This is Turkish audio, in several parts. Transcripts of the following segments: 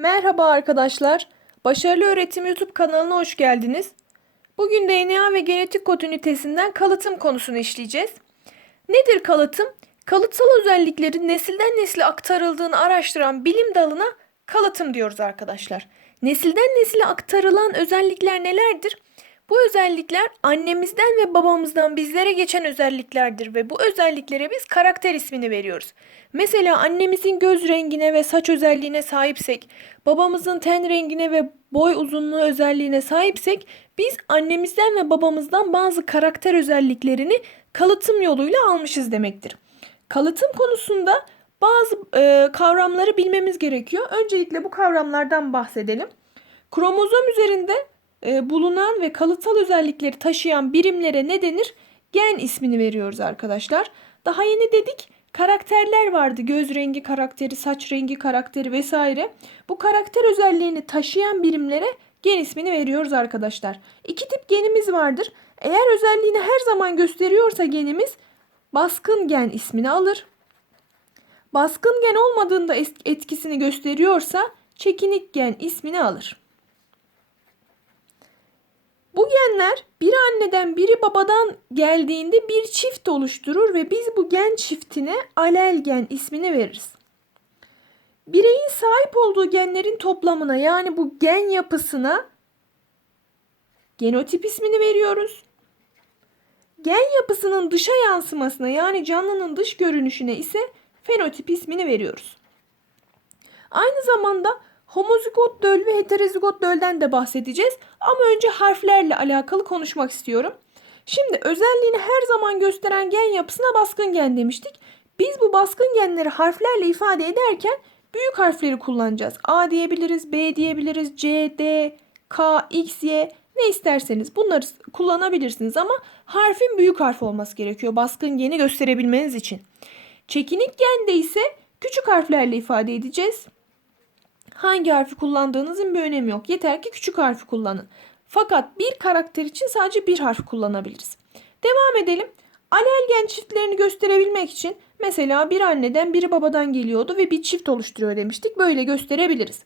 Merhaba arkadaşlar. Başarılı Öğretim YouTube kanalına hoş geldiniz. Bugün DNA ve genetik kod ünitesinden kalıtım konusunu işleyeceğiz. Nedir kalıtım? Kalıtsal özelliklerin nesilden nesile aktarıldığını araştıran bilim dalına kalıtım diyoruz arkadaşlar. Nesilden nesile aktarılan özellikler nelerdir? Bu özellikler annemizden ve babamızdan bizlere geçen özelliklerdir ve bu özelliklere biz karakter ismini veriyoruz. Mesela annemizin göz rengine ve saç özelliğine sahipsek, babamızın ten rengine ve boy uzunluğu özelliğine sahipsek biz annemizden ve babamızdan bazı karakter özelliklerini kalıtım yoluyla almışız demektir. Kalıtım konusunda bazı e, kavramları bilmemiz gerekiyor. Öncelikle bu kavramlardan bahsedelim. Kromozom üzerinde bulunan ve kalıtsal özellikleri taşıyan birimlere ne denir? Gen ismini veriyoruz arkadaşlar. Daha yeni dedik karakterler vardı. Göz rengi karakteri, saç rengi karakteri vesaire. Bu karakter özelliğini taşıyan birimlere gen ismini veriyoruz arkadaşlar. İki tip genimiz vardır. Eğer özelliğini her zaman gösteriyorsa genimiz baskın gen ismini alır. Baskın gen olmadığında etkisini gösteriyorsa çekinik gen ismini alır. Bu genler bir anneden biri babadan geldiğinde bir çift oluşturur ve biz bu gen çiftine alel gen ismini veririz. Bireyin sahip olduğu genlerin toplamına yani bu gen yapısına genotip ismini veriyoruz. Gen yapısının dışa yansımasına yani canlının dış görünüşüne ise fenotip ismini veriyoruz. Aynı zamanda Homozigot döl ve heterozigot dölden de bahsedeceğiz. Ama önce harflerle alakalı konuşmak istiyorum. Şimdi özelliğini her zaman gösteren gen yapısına baskın gen demiştik. Biz bu baskın genleri harflerle ifade ederken büyük harfleri kullanacağız. A diyebiliriz, B diyebiliriz, C, D, K, X, Y ne isterseniz bunları kullanabilirsiniz ama harfin büyük harf olması gerekiyor baskın geni gösterebilmeniz için. Çekinik gende ise küçük harflerle ifade edeceğiz. Hangi harfi kullandığınızın bir önemi yok. Yeter ki küçük harfi kullanın. Fakat bir karakter için sadece bir harf kullanabiliriz. Devam edelim. Alelgen çiftlerini gösterebilmek için mesela bir anneden biri babadan geliyordu ve bir çift oluşturuyor demiştik. Böyle gösterebiliriz.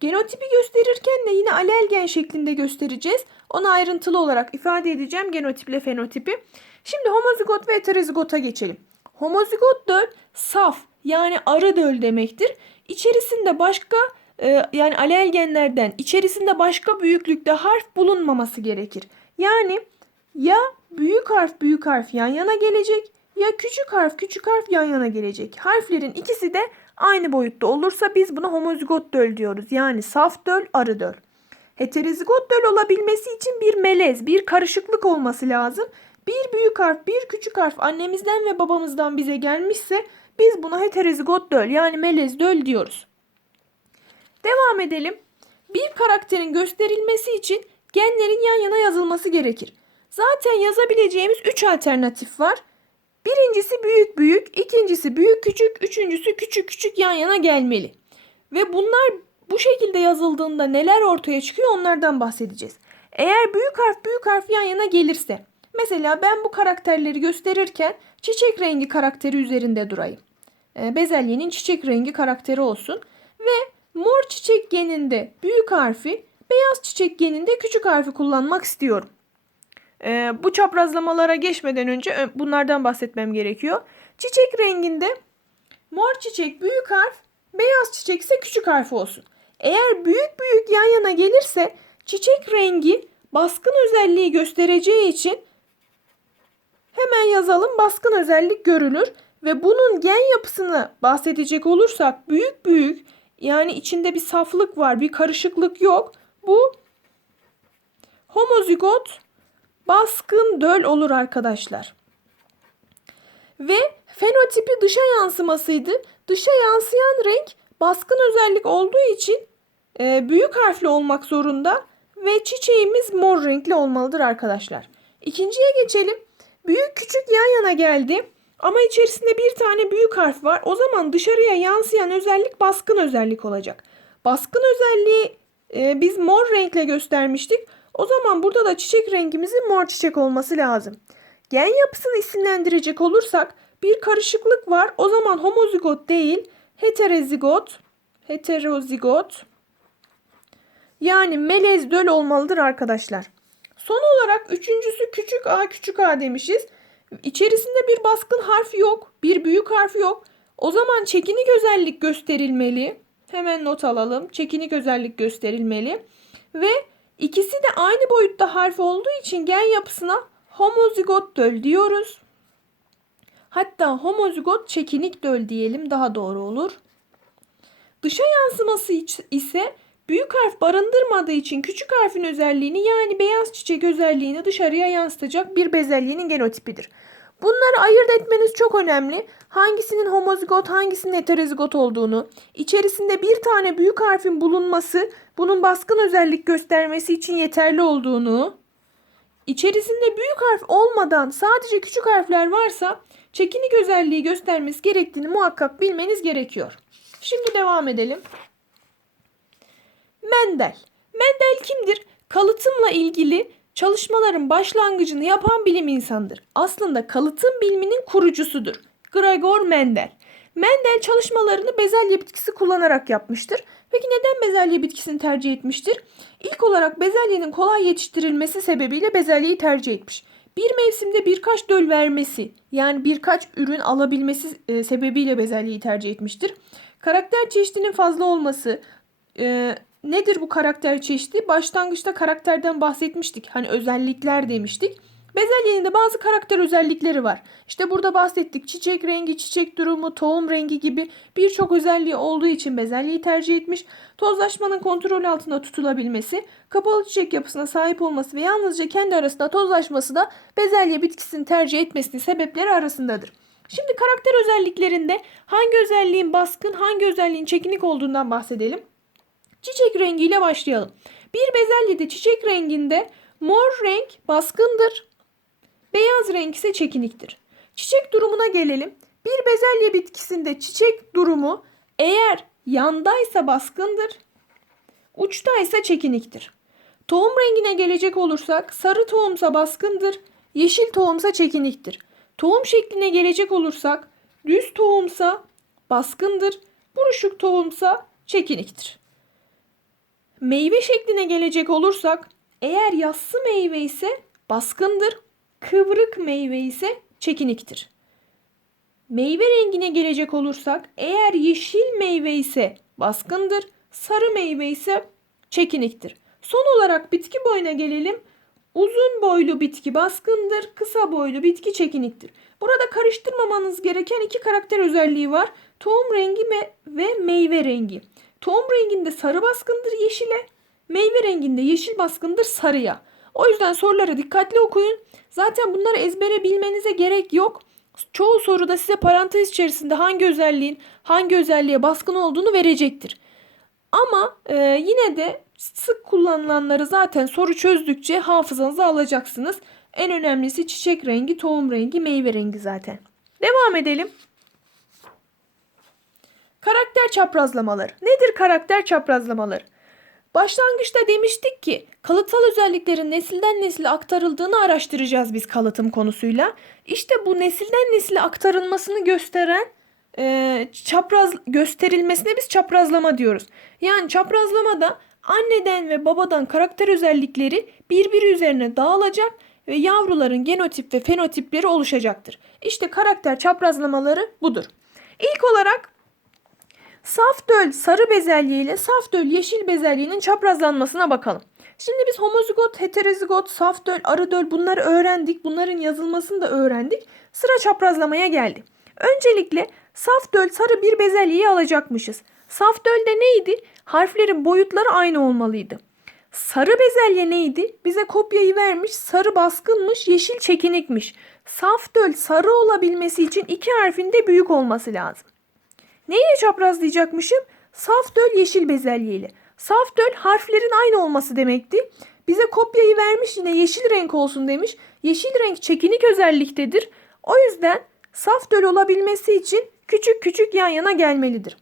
Genotipi gösterirken de yine alelgen şeklinde göstereceğiz. Onu ayrıntılı olarak ifade edeceğim genotiple fenotipi. Şimdi homozigot ve heterozigota geçelim. Homozigot döl saf yani arı döl demektir. İçerisinde başka e, yani alelgenlerden içerisinde başka büyüklükte harf bulunmaması gerekir. Yani ya büyük harf büyük harf yan yana gelecek ya küçük harf küçük harf yan yana gelecek. Harflerin ikisi de aynı boyutta olursa biz buna homozigot döl diyoruz. Yani saf döl, arı döl. Heterozigot döl olabilmesi için bir melez, bir karışıklık olması lazım. Bir büyük harf, bir küçük harf annemizden ve babamızdan bize gelmişse biz buna heterozigot döl yani melez döl diyoruz. Devam edelim. Bir karakterin gösterilmesi için genlerin yan yana yazılması gerekir. Zaten yazabileceğimiz 3 alternatif var. Birincisi büyük büyük, ikincisi büyük küçük, üçüncüsü küçük küçük yan yana gelmeli. Ve bunlar bu şekilde yazıldığında neler ortaya çıkıyor onlardan bahsedeceğiz. Eğer büyük harf büyük harf yan yana gelirse mesela ben bu karakterleri gösterirken çiçek rengi karakteri üzerinde durayım. Ee, bezelyenin çiçek rengi karakteri olsun ve Mor çiçek geninde büyük harfi, beyaz çiçek geninde küçük harfi kullanmak istiyorum. Ee, bu çaprazlamalara geçmeden önce bunlardan bahsetmem gerekiyor. Çiçek renginde mor çiçek büyük harf, beyaz çiçek ise küçük harf olsun. Eğer büyük büyük yan yana gelirse çiçek rengi baskın özelliği göstereceği için hemen yazalım baskın özellik görülür ve bunun gen yapısını bahsedecek olursak büyük büyük yani içinde bir saflık var, bir karışıklık yok. Bu homozigot baskın döl olur arkadaşlar. Ve fenotipi dışa yansımasıydı. Dışa yansıyan renk baskın özellik olduğu için e, büyük harfli olmak zorunda ve çiçeğimiz mor renkli olmalıdır arkadaşlar. İkinciye geçelim. Büyük küçük yan yana geldi. Ama içerisinde bir tane büyük harf var. O zaman dışarıya yansıyan özellik baskın özellik olacak. Baskın özelliği e, biz mor renkle göstermiştik. O zaman burada da çiçek rengimizin mor çiçek olması lazım. Gen yapısını isimlendirecek olursak bir karışıklık var. O zaman homozigot değil, heterozigot, heterozigot Yani melez döl olmalıdır arkadaşlar. Son olarak üçüncüsü küçük a küçük a demişiz. İçerisinde bir baskın harf yok. Bir büyük harf yok. O zaman çekinik özellik gösterilmeli. Hemen not alalım. Çekinik özellik gösterilmeli. Ve ikisi de aynı boyutta harf olduğu için gen yapısına homozigot döl diyoruz. Hatta homozigot çekinik döl diyelim daha doğru olur. Dışa yansıması ise büyük harf barındırmadığı için küçük harfin özelliğini yani beyaz çiçek özelliğini dışarıya yansıtacak bir bezelyenin genotipidir. Bunları ayırt etmeniz çok önemli. Hangisinin homozigot, hangisinin heterozigot olduğunu, içerisinde bir tane büyük harfin bulunması bunun baskın özellik göstermesi için yeterli olduğunu, içerisinde büyük harf olmadan sadece küçük harfler varsa çekinik özelliği göstermesi gerektiğini muhakkak bilmeniz gerekiyor. Şimdi devam edelim. Mendel. Mendel kimdir? Kalıtımla ilgili çalışmaların başlangıcını yapan bilim insanıdır. Aslında kalıtım biliminin kurucusudur. Gregor Mendel. Mendel çalışmalarını bezelye bitkisi kullanarak yapmıştır. Peki neden bezelye bitkisini tercih etmiştir? İlk olarak bezelyenin kolay yetiştirilmesi sebebiyle bezelyeyi tercih etmiş. Bir mevsimde birkaç döl vermesi yani birkaç ürün alabilmesi e, sebebiyle bezelyeyi tercih etmiştir. Karakter çeşidinin fazla olması, e, nedir bu karakter çeşidi? Başlangıçta karakterden bahsetmiştik. Hani özellikler demiştik. Bezelyenin de bazı karakter özellikleri var. İşte burada bahsettik. Çiçek rengi, çiçek durumu, tohum rengi gibi birçok özelliği olduğu için bezelyeyi tercih etmiş. Tozlaşmanın kontrol altında tutulabilmesi, kapalı çiçek yapısına sahip olması ve yalnızca kendi arasında tozlaşması da bezelye bitkisini tercih etmesinin sebepleri arasındadır. Şimdi karakter özelliklerinde hangi özelliğin baskın, hangi özelliğin çekinik olduğundan bahsedelim. Çiçek rengiyle başlayalım. Bir bezelyede çiçek renginde mor renk baskındır. Beyaz renk ise çekiniktir. Çiçek durumuna gelelim. Bir bezelye bitkisinde çiçek durumu eğer yandaysa baskındır, uçtaysa çekiniktir. Tohum rengine gelecek olursak sarı tohumsa baskındır, yeşil tohumsa çekiniktir. Tohum şekline gelecek olursak düz tohumsa baskındır, buruşuk tohumsa çekiniktir. Meyve şekline gelecek olursak eğer yassı meyve ise baskındır, kıvrık meyve ise çekiniktir. Meyve rengine gelecek olursak eğer yeşil meyve ise baskındır, sarı meyve ise çekiniktir. Son olarak bitki boyuna gelelim. Uzun boylu bitki baskındır, kısa boylu bitki çekiniktir. Burada karıştırmamanız gereken iki karakter özelliği var. Tohum rengi ve meyve rengi. Tohum renginde sarı baskındır yeşile, meyve renginde yeşil baskındır sarıya. O yüzden soruları dikkatli okuyun. Zaten bunları ezbere bilmenize gerek yok. Çoğu soruda size parantez içerisinde hangi özelliğin hangi özelliğe baskın olduğunu verecektir. Ama e, yine de sık kullanılanları zaten soru çözdükçe hafızanıza alacaksınız. En önemlisi çiçek rengi, tohum rengi, meyve rengi zaten. Devam edelim. Karakter çaprazlamaları. Nedir karakter çaprazlamaları? Başlangıçta demiştik ki kalıtsal özelliklerin nesilden nesile aktarıldığını araştıracağız biz kalıtım konusuyla. İşte bu nesilden nesile aktarılmasını gösteren e, çapraz gösterilmesine biz çaprazlama diyoruz. Yani çaprazlamada anneden ve babadan karakter özellikleri birbiri üzerine dağılacak ve yavruların genotip ve fenotipleri oluşacaktır. İşte karakter çaprazlamaları budur. İlk olarak Saf döl sarı bezelye ile saf döl yeşil bezelyenin çaprazlanmasına bakalım. Şimdi biz homozigot, heterozigot, saf döl, arı döl bunları öğrendik. Bunların yazılmasını da öğrendik. Sıra çaprazlamaya geldi. Öncelikle saf döl sarı bir bezelyeyi alacakmışız. Saf dölde neydi? Harflerin boyutları aynı olmalıydı. Sarı bezelye neydi? Bize kopyayı vermiş. Sarı baskınmış, yeşil çekinikmiş. Saf döl sarı olabilmesi için iki harfin de büyük olması lazım. Neyle çaprazlayacakmışım? Saf döl yeşil bezelyeyle. Saf döl harflerin aynı olması demekti. Bize kopyayı vermiş yine yeşil renk olsun demiş. Yeşil renk çekinik özelliktedir. O yüzden saf döl olabilmesi için küçük küçük yan yana gelmelidir.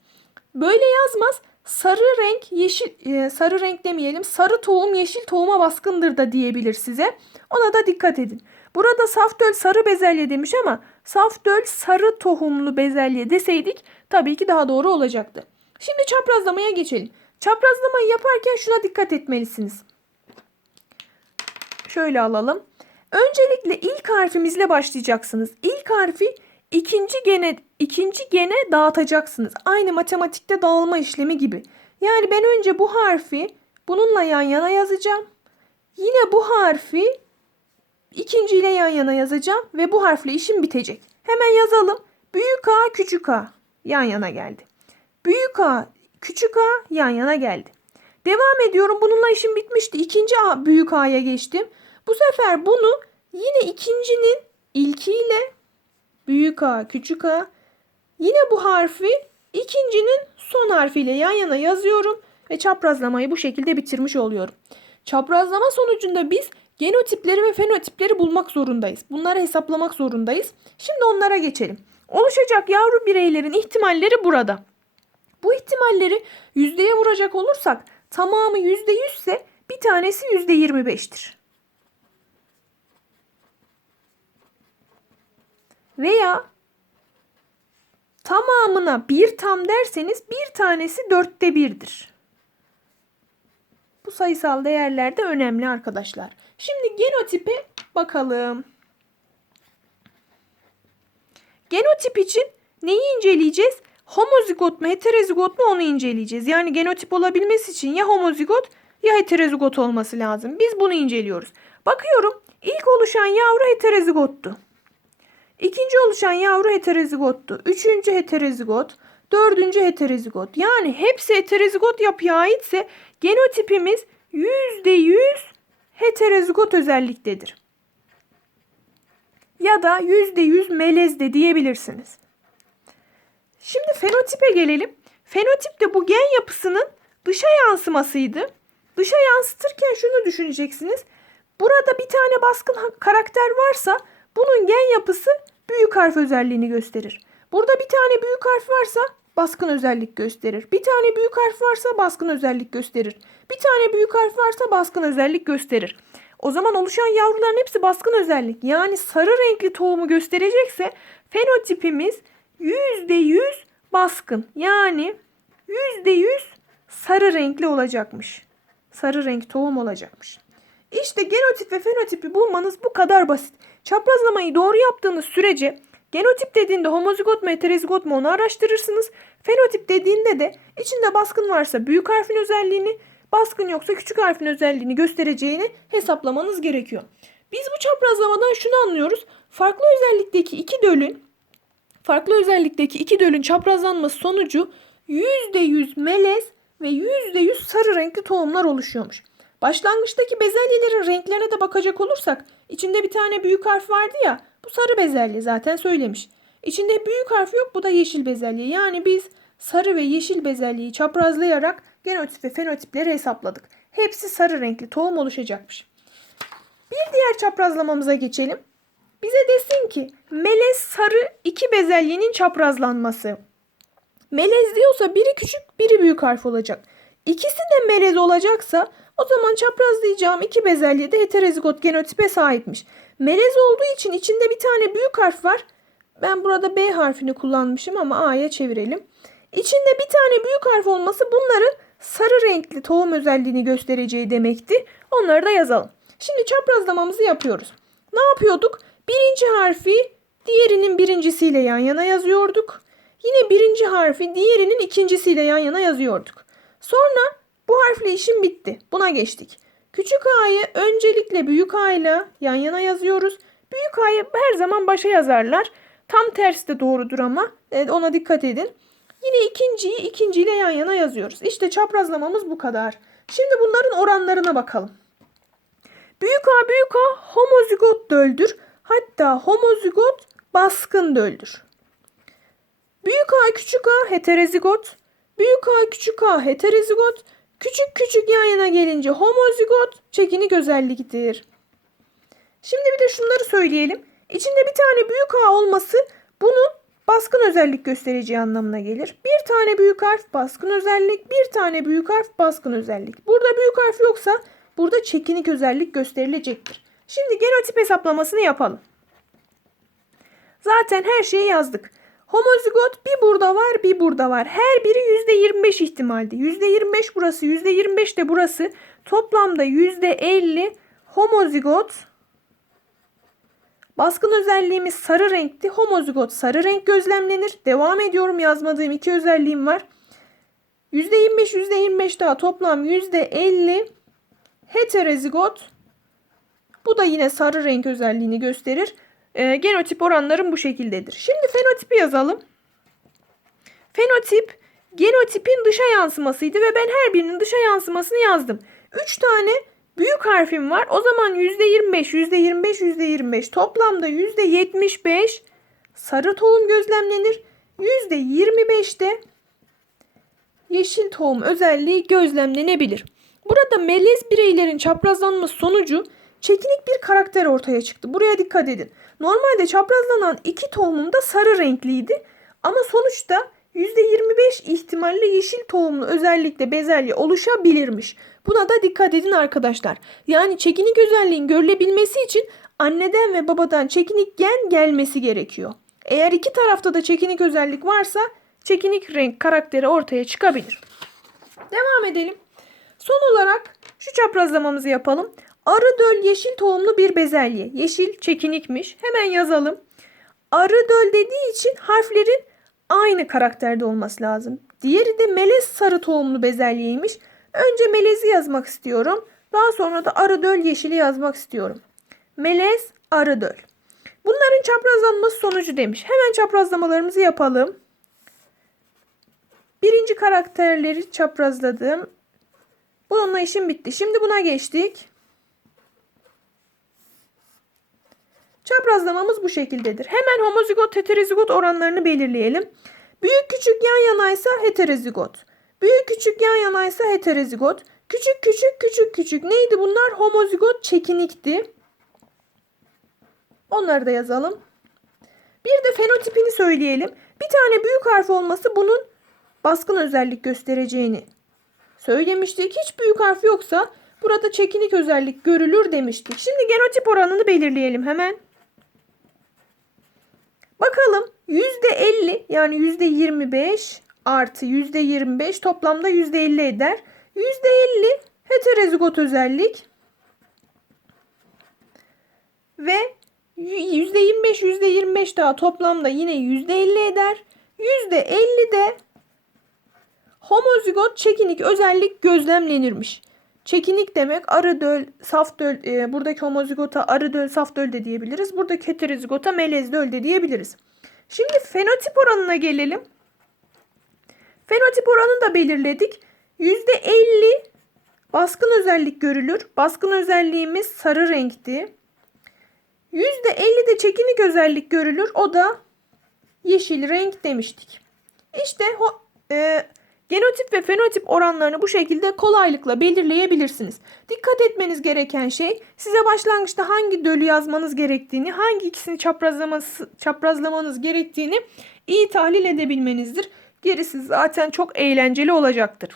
Böyle yazmaz. Sarı renk yeşil e, sarı renk demeyelim. Sarı tohum yeşil tohuma baskındır da diyebilir size. Ona da dikkat edin. Burada saf döl sarı bezelye demiş ama saf döl sarı tohumlu bezelye deseydik tabii ki daha doğru olacaktı. Şimdi çaprazlamaya geçelim. Çaprazlamayı yaparken şuna dikkat etmelisiniz. Şöyle alalım. Öncelikle ilk harfimizle başlayacaksınız. İlk harfi ikinci gene ikinci gene dağıtacaksınız. Aynı matematikte dağılma işlemi gibi. Yani ben önce bu harfi bununla yan yana yazacağım. Yine bu harfi ikinciyle yan yana yazacağım ve bu harfle işim bitecek. Hemen yazalım. Büyük A, küçük A yan yana geldi. Büyük A, küçük A yan yana geldi. Devam ediyorum. Bununla işim bitmişti. İkinci A, büyük A'ya geçtim. Bu sefer bunu yine ikincinin ilkiyle büyük A, küçük A yine bu harfi ikincinin son harfiyle yan yana yazıyorum ve çaprazlamayı bu şekilde bitirmiş oluyorum. Çaprazlama sonucunda biz genotipleri ve fenotipleri bulmak zorundayız. Bunları hesaplamak zorundayız. Şimdi onlara geçelim. Oluşacak yavru bireylerin ihtimalleri burada. Bu ihtimalleri yüzdeye vuracak olursak tamamı yüzde yüzse bir tanesi yüzde yirmi beştir. Veya tamamına bir tam derseniz bir tanesi dörtte birdir. Bu sayısal değerler de önemli arkadaşlar. Şimdi genotipe bakalım. Genotip için neyi inceleyeceğiz? Homozigot mu heterozigot mu onu inceleyeceğiz. Yani genotip olabilmesi için ya homozigot ya heterozigot olması lazım. Biz bunu inceliyoruz. Bakıyorum ilk oluşan yavru heterozigottu. İkinci oluşan yavru heterozigottu. Üçüncü heterozigot. Dördüncü heterozigot. Yani hepsi heterozigot yapıya aitse genotipimiz %100 heterozigot özelliktedir. Ya da %100 melez de diyebilirsiniz. Şimdi fenotipe gelelim. Fenotip de bu gen yapısının dışa yansımasıydı. Dışa yansıtırken şunu düşüneceksiniz. Burada bir tane baskın karakter varsa bunun gen yapısı büyük harf özelliğini gösterir. Burada bir tane büyük harf varsa baskın özellik gösterir. Bir tane büyük harf varsa baskın özellik gösterir. Bir tane büyük harf varsa baskın özellik gösterir. O zaman oluşan yavruların hepsi baskın özellik. Yani sarı renkli tohumu gösterecekse fenotipimiz %100 baskın. Yani %100 sarı renkli olacakmış. Sarı renk tohum olacakmış. İşte genotip ve fenotipi bulmanız bu kadar basit. Çaprazlamayı doğru yaptığınız sürece genotip dediğinde homozigot mu heterozigot mu onu araştırırsınız. Fenotip dediğinde de içinde baskın varsa büyük harfin özelliğini, baskın yoksa küçük harfin özelliğini göstereceğini hesaplamanız gerekiyor. Biz bu çaprazlamadan şunu anlıyoruz. Farklı özellikteki iki dölün farklı özellikteki iki dölün çaprazlanması sonucu %100 melez ve %100 sarı renkli tohumlar oluşuyormuş. Başlangıçtaki bezelyelerin renklerine de bakacak olursak içinde bir tane büyük harf vardı ya bu sarı bezelye zaten söylemiş. İçinde büyük harf yok bu da yeşil bezelye. Yani biz sarı ve yeşil bezelyeyi çaprazlayarak genotip ve fenotipleri hesapladık. Hepsi sarı renkli tohum oluşacakmış. Bir diğer çaprazlamamıza geçelim. Bize desin ki melez sarı iki bezelyenin çaprazlanması. Melez diyorsa biri küçük biri büyük harf olacak. İkisi de melez olacaksa o zaman çaprazlayacağım iki bezelye de heterozigot genotipe sahipmiş. Melez olduğu için içinde bir tane büyük harf var. Ben burada B harfini kullanmışım ama A'ya çevirelim. İçinde bir tane büyük harf olması bunların sarı renkli tohum özelliğini göstereceği demekti. Onları da yazalım. Şimdi çaprazlamamızı yapıyoruz. Ne yapıyorduk? Birinci harfi diğerinin birincisiyle yan yana yazıyorduk. Yine birinci harfi diğerinin ikincisiyle yan yana yazıyorduk. Sonra bu harfle işim bitti. Buna geçtik. Küçük a'yı öncelikle büyük a ile yan yana yazıyoruz. Büyük a'yı her zaman başa yazarlar. Tam tersi de doğrudur ama e, ona dikkat edin. Yine ikinciyi ikinciyle yan yana yazıyoruz. İşte çaprazlamamız bu kadar. Şimdi bunların oranlarına bakalım. Büyük A büyük A homozigot döldür. Hatta homozigot baskın döldür. Büyük A küçük A heterozigot. Büyük A küçük A heterozigot. Küçük küçük yan yana gelince homozigot çekinik özelliktir. Şimdi bir de şunları söyleyelim. İçinde bir tane büyük A olması bunun baskın özellik göstereceği anlamına gelir. Bir tane büyük harf baskın özellik, bir tane büyük harf baskın özellik. Burada büyük harf yoksa burada çekinik özellik gösterilecektir. Şimdi genotip hesaplamasını yapalım. Zaten her şeyi yazdık. Homozigot bir burada var bir burada var. Her biri %25 ihtimalde. %25 burası %25 de burası. Toplamda %50 homozigot. Baskın özelliğimiz sarı renkti. Homozigot sarı renk gözlemlenir. Devam ediyorum yazmadığım iki özelliğim var. %25 %25 daha toplam %50 heterozigot. Bu da yine sarı renk özelliğini gösterir. Ee, genotip oranlarım bu şekildedir. Şimdi fenotipi yazalım. Fenotip genotipin dışa yansımasıydı ve ben her birinin dışa yansımasını yazdım. 3 tane büyük harfim var. O zaman %25, %25, %25 toplamda %75 sarı tohum gözlemlenir. %25'te yeşil tohum özelliği gözlemlenebilir. Burada melez bireylerin çaprazlanması sonucu çekinik bir karakter ortaya çıktı. Buraya dikkat edin. Normalde çaprazlanan iki tohumum da sarı renkliydi. Ama sonuçta %25 ihtimalle yeşil tohumlu özellikle bezelye oluşabilirmiş. Buna da dikkat edin arkadaşlar. Yani çekinik özelliğin görülebilmesi için anneden ve babadan çekinik gen gelmesi gerekiyor. Eğer iki tarafta da çekinik özellik varsa çekinik renk karakteri ortaya çıkabilir. Devam edelim. Son olarak şu çaprazlamamızı yapalım. Arı döl yeşil tohumlu bir bezelye. Yeşil çekinikmiş. Hemen yazalım. Arı döl dediği için harflerin aynı karakterde olması lazım. Diğeri de melez sarı tohumlu bezelyeymiş. Önce melezi yazmak istiyorum. Daha sonra da arı döl yeşili yazmak istiyorum. Melez arı döl. Bunların çaprazlanması sonucu demiş. Hemen çaprazlamalarımızı yapalım. Birinci karakterleri çaprazladım. Bununla işim bitti. Şimdi buna geçtik. Çaprazlamamız bu şekildedir. Hemen homozigot heterozigot oranlarını belirleyelim. Büyük küçük yan yanaysa heterozigot. Büyük küçük yan yanaysa heterozigot. Küçük küçük küçük küçük. Neydi bunlar? Homozigot çekinikti. Onları da yazalım. Bir de fenotipini söyleyelim. Bir tane büyük harf olması bunun baskın özellik göstereceğini söylemiştik. Hiç büyük harf yoksa burada çekinik özellik görülür demiştik. Şimdi genotip oranını belirleyelim hemen. Bakalım %50 yani %25 artı %25 toplamda %50 eder. %50 heterozigot özellik ve %25 %25 daha toplamda yine %50 eder. %50 de homozigot çekinik özellik gözlemlenirmiş. Çekinik demek arı döl, saf döl, e, buradaki homozigota arı döl, saf döl de diyebiliriz. Buradaki heterozigota melez döl de diyebiliriz. Şimdi fenotip oranına gelelim. Fenotip oranını da belirledik. %50 baskın özellik görülür. Baskın özelliğimiz sarı renkti. %50 de çekinik özellik görülür. O da yeşil renk demiştik. İşte e, Genotip ve fenotip oranlarını bu şekilde kolaylıkla belirleyebilirsiniz. Dikkat etmeniz gereken şey size başlangıçta hangi dölü yazmanız gerektiğini, hangi ikisini çaprazlamanız gerektiğini iyi tahlil edebilmenizdir. Gerisi zaten çok eğlenceli olacaktır.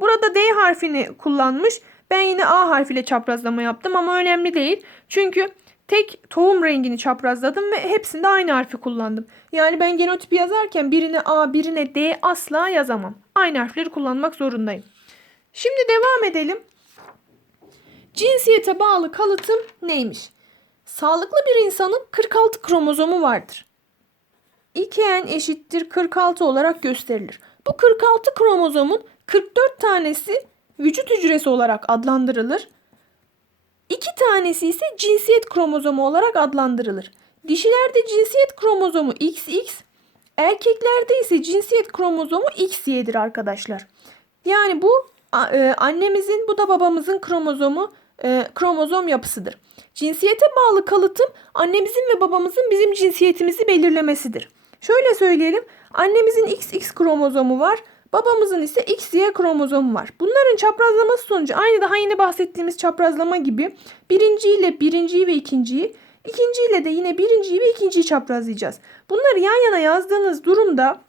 Burada D harfini kullanmış. Ben yine A harfiyle çaprazlama yaptım ama önemli değil. Çünkü tek tohum rengini çaprazladım ve hepsinde aynı harfi kullandım. Yani ben genotipi yazarken birine A birine D asla yazamam. Aynı harfleri kullanmak zorundayım. Şimdi devam edelim. Cinsiyete bağlı kalıtım neymiş? Sağlıklı bir insanın 46 kromozomu vardır. 2n eşittir 46 olarak gösterilir. Bu 46 kromozomun 44 tanesi vücut hücresi olarak adlandırılır. İki tanesi ise cinsiyet kromozomu olarak adlandırılır. Dişilerde cinsiyet kromozomu XX, erkeklerde ise cinsiyet kromozomu XY'dir arkadaşlar. Yani bu e, annemizin bu da babamızın kromozomu e, kromozom yapısıdır. Cinsiyete bağlı kalıtım annemizin ve babamızın bizim cinsiyetimizi belirlemesidir. Şöyle söyleyelim. Annemizin XX kromozomu var. Babamızın ise XY kromozomu var. Bunların çaprazlaması sonucu aynı daha yeni bahsettiğimiz çaprazlama gibi birinci ile birinciyi ve ikinciyi, ikinci ile de yine birinciyi ve ikinciyi çaprazlayacağız. Bunları yan yana yazdığınız durumda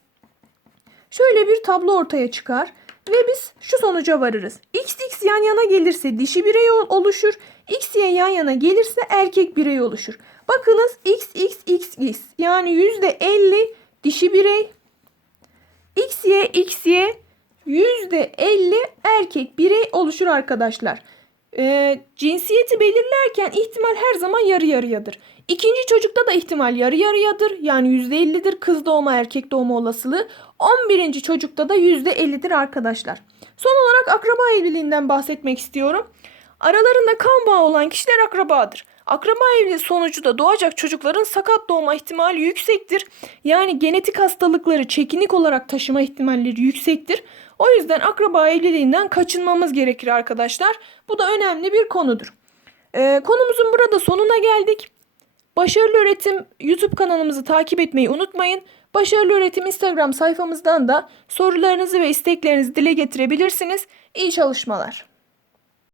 şöyle bir tablo ortaya çıkar ve biz şu sonuca varırız. XX yan yana gelirse dişi birey oluşur. XY yan yana gelirse erkek birey oluşur. Bakınız XXXX yani %50 dişi birey. XY XY %50 erkek birey oluşur arkadaşlar. Ee, cinsiyeti belirlerken ihtimal her zaman yarı yarıyadır. İkinci çocukta da ihtimal yarı yarıyadır. Yani %50'dir kız doğma erkek doğma olasılığı. 11. çocukta da %50'dir arkadaşlar. Son olarak akraba evliliğinden bahsetmek istiyorum. Aralarında kan bağı olan kişiler akrabadır. Akraba evliliği sonucu da doğacak çocukların sakat doğma ihtimali yüksektir. Yani genetik hastalıkları çekinik olarak taşıma ihtimalleri yüksektir. O yüzden akraba evliliğinden kaçınmamız gerekir arkadaşlar. Bu da önemli bir konudur. Ee, konumuzun burada sonuna geldik. Başarılı Öğretim YouTube kanalımızı takip etmeyi unutmayın. Başarılı Öğretim Instagram sayfamızdan da sorularınızı ve isteklerinizi dile getirebilirsiniz. İyi çalışmalar.